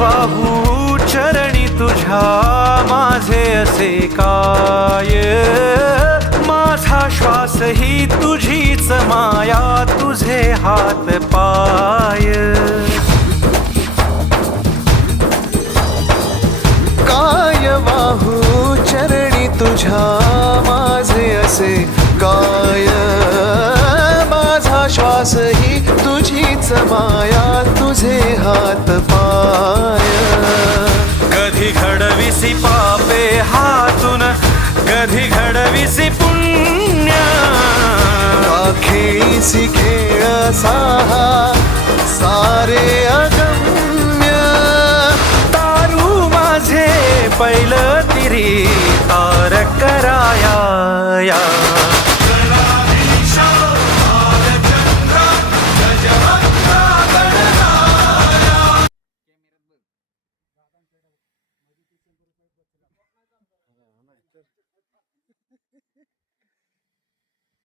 वाहू चरणी तुझ्या माझे असे काय, माझा श्वास ही तुझीच माया, तुझे हात पाय. काय वाहू चरणी तुझ्या माझे असे काय, माझा श्वास ही तुझीच माया, तुझे हात पाय. कधी घडविसी पापे हातून, कधी घडविसी पुण्य, खेळीसी खेळ साहा सारे अगम्य. तारू माझे पैल तिरी तार कराया या.